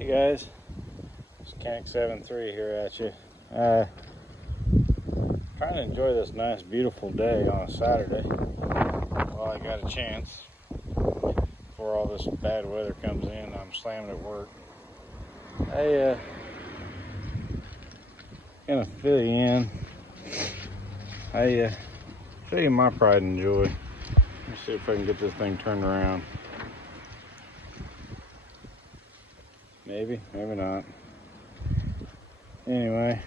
Hey guys, it's Canic73 here at you. Trying to enjoy this nice beautiful day on a Saturday while I got a chance. Before all this bad weather comes in, I'm slamming at work. I gonna fill you in. Show you my pride and joy. Let's see if I can get this thing turned around. Maybe, maybe not. Anyway,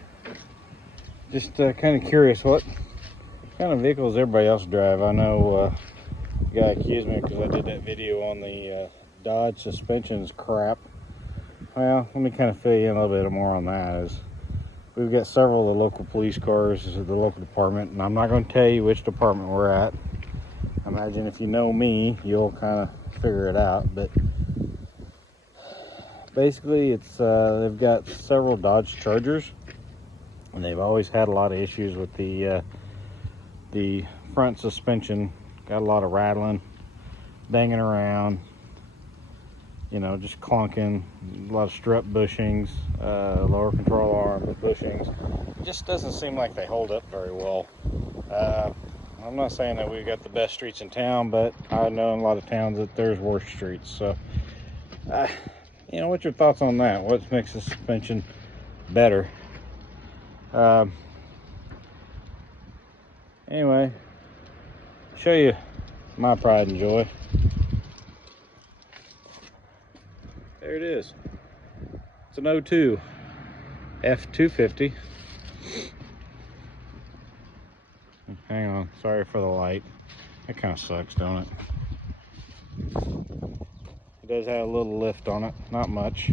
just kind of curious what kind of vehicles everybody else drive. I know the guy accused me because I did that video on the Dodge suspensions crap. Well, let me kind of fill you in a little bit more on that. We've got several of the local police cars at the local department, and I'm not going to tell you which department we're at. I imagine if you know me, you'll kind of figure it out. But basically, it's they've got several Dodge Chargers, and they've always had a lot of issues with the front suspension. Got a lot of rattling, banging around, you know, just clunking, a lot of strut bushings, lower control arm bushings. It just doesn't seem like they hold up very well. I'm not saying that we've got the best streets in town, but I know in a lot of towns that there's worse streets. So, you know, what's your thoughts on that? What makes the suspension better? Anyway, show you my pride and joy. There it is. It's an 02 F250. Hang on, sorry for the light. That kind of sucks, don't it? It does have a little lift on it, not much.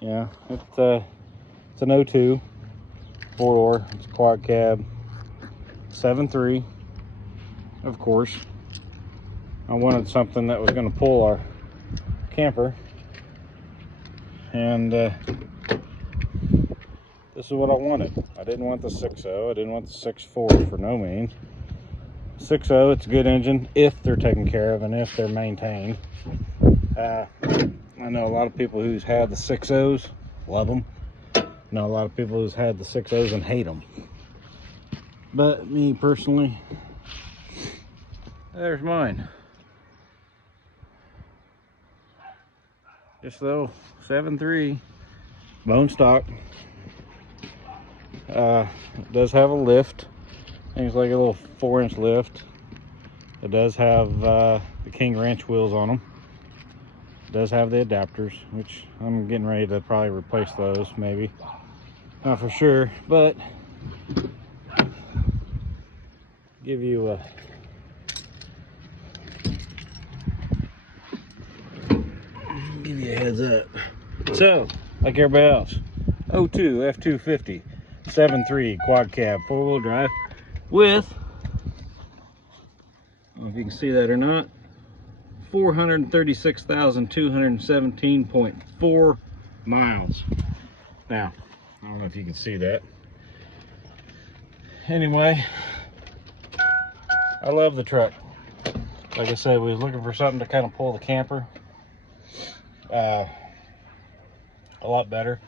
Yeah, it's an 02 four-door. It's a quad cab, 7.3. Of course, I wanted something that was going to pull our camper, and this is what I wanted. I didn't want the 6.0. I didn't want the 6.4 for no means. 6.0, it's a good engine if they're taken care of and if they're maintained. I know a lot of people who's had the 6.0s love them. I know a lot of people who's had the 6.0s and hate them. But me personally, there's mine. Just though 7.3 bone stock. It does have a lift. Things like a little 4-inch lift. It does have the King Ranch wheels on them. It does have the adapters, which I'm getting ready to probably replace those, maybe. Not for sure, but give you a heads up. So, like everybody else, 02 F250 7.3 quad cab 4-wheel drive with, I don't know if you can see that or not, 436,217.4 miles. Now, I don't know if you can see that. Anyway, I love the truck. Like I said, we was looking for something to kind of pull the camper a lot better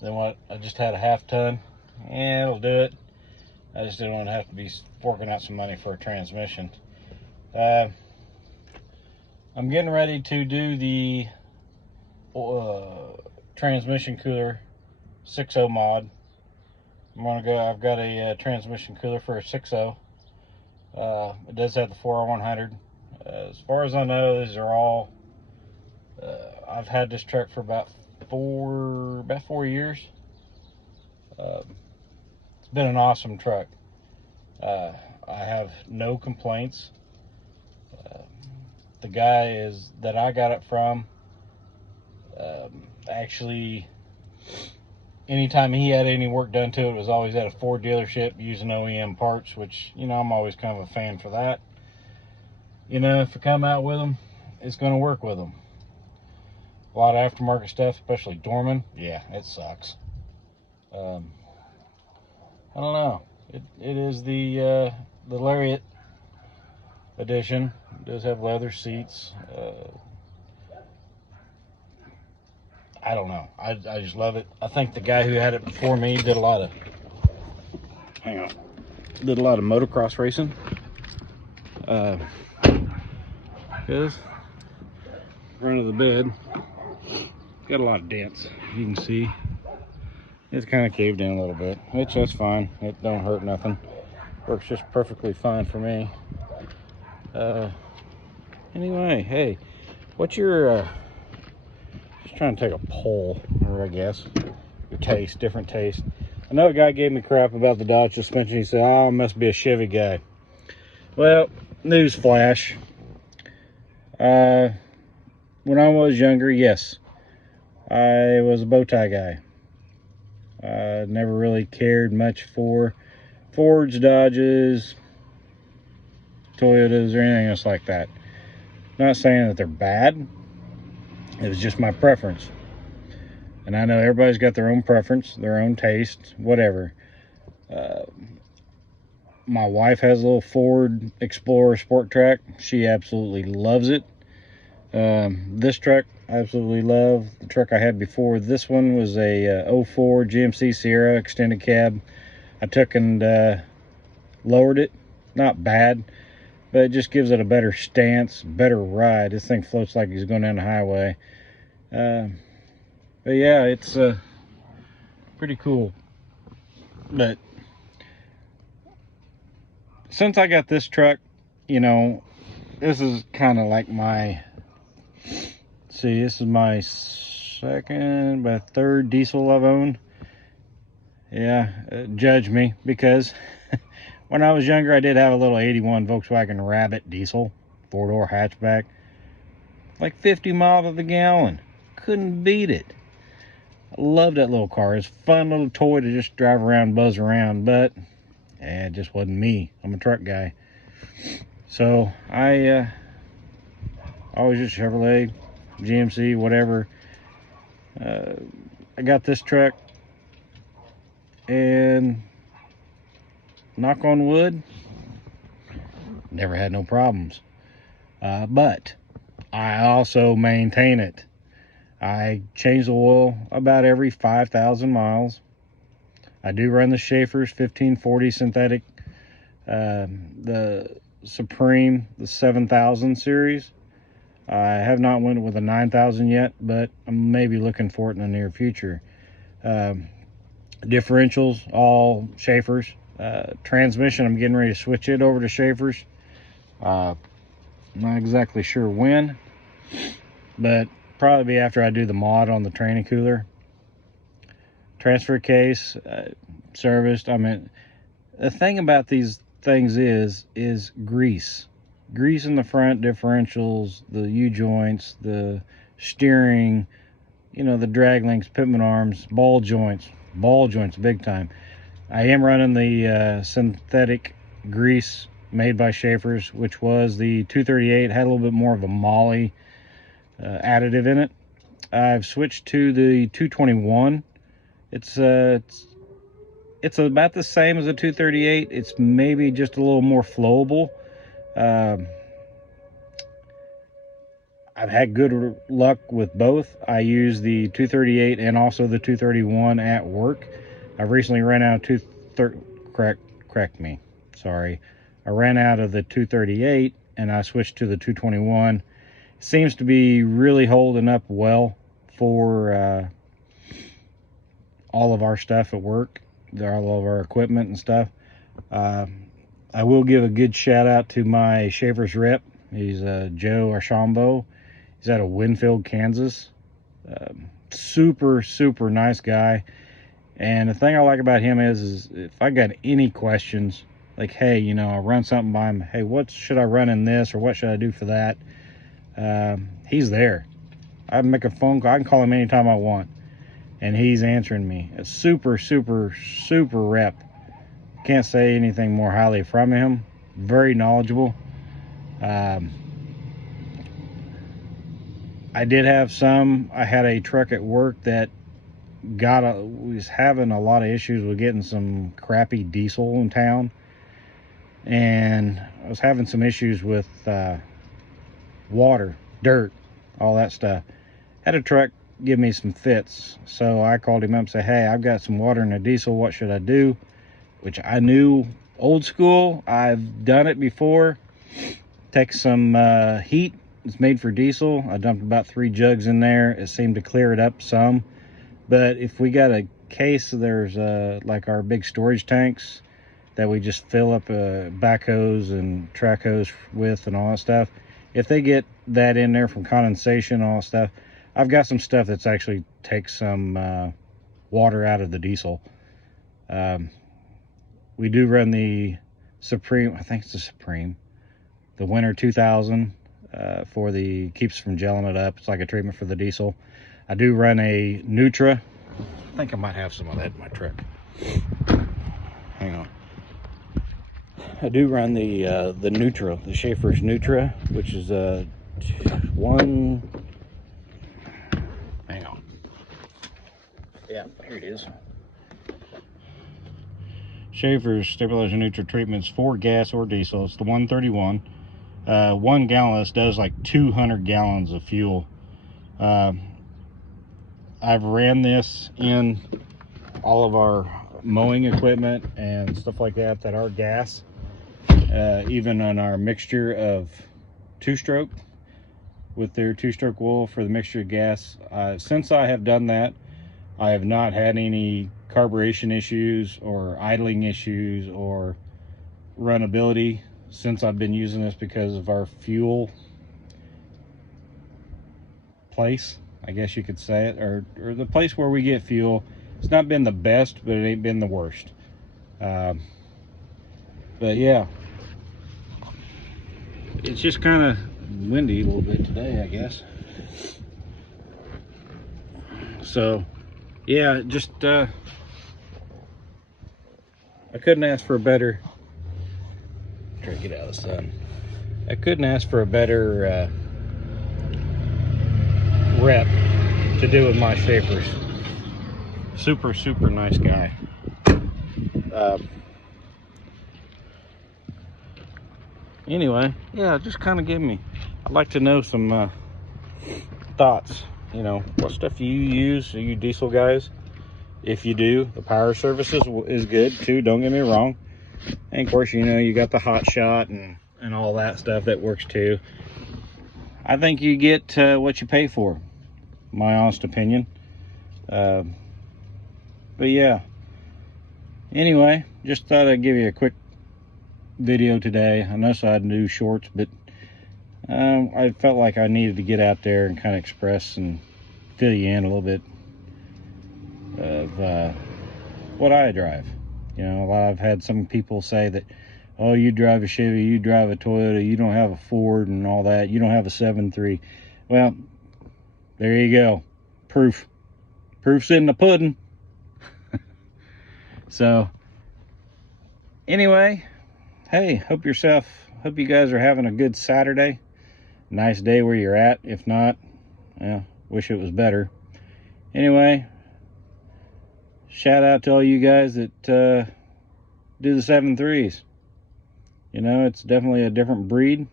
than what I just had a half-ton. Yeah, it'll do it. I just didn't want to have to be forking out some money for a transmission. I'm getting ready to do the transmission cooler 6.0 mod. I've got a transmission cooler for a 6.0. It does have the 4R100. As far as I know, these are all, I've had this truck for about 4 years. It's been an awesome truck. I have no complaints. The guy that I got it from, actually, anytime he had any work done to it, was always at a Ford dealership using OEM parts, which, you know, I'm always kind of a fan for that. You know, if you come out with them, it's going to work with them. A lot of aftermarket stuff, especially Dorman, yeah, it sucks. I don't know. It is the Lariat edition. It does have leather seats. I don't know. I just love it. I think the guy who had it before me did a lot of motocross racing. Because front of the bed got a lot of dents. You can see it's kind of caved in a little bit, which that's fine. It don't hurt nothing. Works just perfectly fine for me. Anyway, hey, what's your just trying to take a poll, or I guess your taste, different taste. I know a guy gave me crap about the Dodge suspension. He said, "Oh, I must be a Chevy guy." Well, news flash. When I was younger, yes, I was a bow tie guy. I never really cared much for Fords, Dodges, Toyotas, or anything else like that. Not saying that they're bad. It was just my preference. And I know everybody's got their own preference, their own taste, whatever. My wife has a little Ford Explorer Sport Track. She absolutely loves it. This truck, I absolutely love. The truck I had before this one was a 04 GMC Sierra extended cab. I took and lowered it. Not bad, but it just gives it a better stance, better ride. This thing floats like he's going down the highway. But yeah, it's pretty cool. But since I got this truck, you know, this is kind of like my, see, this is my third diesel I've owned. Yeah, judge me, because when I was younger, I did have a little 81 Volkswagen Rabbit diesel, 4-door hatchback, like 50 miles to the gallon. Couldn't beat it. I love that little car. It's a fun little toy to just drive around, buzz around, but it just wasn't me. I'm a truck guy. So I always just Chevrolet, GMC, whatever. I got this truck, and knock on wood, never had no problems. But I also maintain it. I change the oil about every 5,000 miles. I do run the Schaefer's 1540 synthetic, the Supreme, the 7000 series. I have not went with a 9000 yet, but I'm maybe looking for it in the near future. Differentials, all Schaefer's. Transmission, I'm getting ready to switch it over to Schaefer's. Not exactly sure when, but probably be after I do the mod on the training cooler. Transfer case, serviced. I mean, the thing about these things is grease. Grease in the front differentials, the U-joints, the steering, you know, the drag links, pitman arms, ball joints big time. I am running the synthetic grease made by Schaefer's, which was the 238, had a little bit more of a moly additive in it. I've switched to the 221. It's about the same as the 238. It's maybe just a little more flowable. I've had good luck with both. I use the 238 and also the 231 at work. I've recently ran out of correct me. Sorry. I ran out of the 238 and I switched to the 221. Seems to be really holding up well for all of our stuff at work, all of our equipment and stuff. I will give a good shout out to my Schaefer's rep. He's Joe Archambault. He's out of Winfield, Kansas. Super nice guy. And the thing I like about him is if I got any questions, like, hey, you know, I run something by him, hey, what should I run in this, or what should I do for that? He's there. I make a phone call. I can call him anytime I want, and he's answering me. A super rep. Can't say anything more highly from him. Very knowledgeable. I did have I had a truck at work that was having a lot of issues with getting some crappy diesel in town, and I was having some issues with water, dirt, all that stuff. Had a truck give me some fits, so I called him up and said, hey, I've got some water in the diesel, what should I do? Which I knew, old school, I've done it before. Take some heat, it's made for diesel. I dumped about 3 jugs in there. It seemed to clear it up some. But if we got a case, there's like our big storage tanks that we just fill up backhoes and track hose with and all that stuff. If they get that in there from condensation and all that stuff, I've got some stuff that's actually takes some water out of the diesel. We do run the Supreme, I think it's the Supreme, the Winter 2000 for the, keeps from gelling it up. It's like a treatment for the diesel. I do run a Nutra. I think I might have some of that in my truck. Hang on. I do run the Nutra, the Schaefer's Nutra, which is one. Hang on. Yeah, here it is. Schaefer's Stabilizer Nutra treatments for gas or diesel. It's the 131. 1 gallon of this does like 200 gallons of fuel. I've ran this in all of our mowing equipment and stuff like that that are gas, even on our mixture of 2-stroke with their 2-stroke wool for the mixture of gas. Since I have done that, I have not had any carburation issues or idling issues or runnability since I've been using this, because of our fuel place, I guess you could say it, or the place where we get fuel. It's not been the best, but it ain't been the worst. But yeah, it's just kind of windy a little bit today, I guess. So yeah, just I couldn't ask for a better, try to get out of the sun. I couldn't ask for a better rep to do with my Schaefer's. Super nice guy. Anyway, yeah, just kind of give me, I'd like to know some thoughts. You know, what stuff do you use? Are you diesel guys? If you do, the Power Services is good too, don't get me wrong. And of course, you know, you got the Hot Shot and all that stuff that works too. I think you get what you pay for, my honest opinion. But yeah, anyway, just thought I'd give you a quick video today. I know I'd do shorts, but I felt like I needed to get out there and kind of express and fill you in a little bit of what I drive. You know, I've had some people say that, oh, you drive a Chevy, you drive a Toyota, you don't have a Ford and all that, you don't have a 7.3. Well, there you go. Proof's in the pudding. So anyway, hey, hope you guys are having a good Saturday. Nice day where you're at. If not, well, wish it was better. Anyway, shout out to all you guys that do the 7.3s. You know, it's definitely a different breed,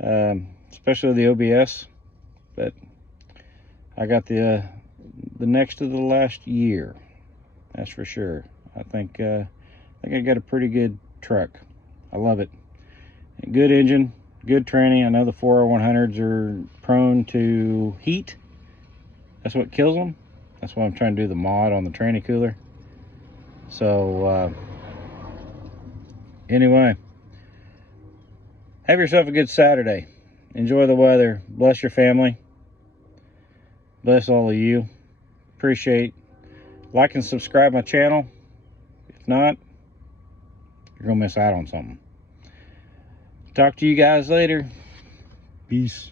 especially the OBS. But I got the next to the last year, that's for sure. I think I got a pretty good truck. I love it. Good engine, good training. I know the 4R100s are prone to heat. That's what kills them. That's why I'm trying to do the mod on the tranny cooler. So anyway, have yourself a good Saturday. Enjoy the weather. Bless your family. Bless all of you. Appreciate. Like and subscribe my channel. If not, you're gonna miss out on something. Talk to you guys later. Peace.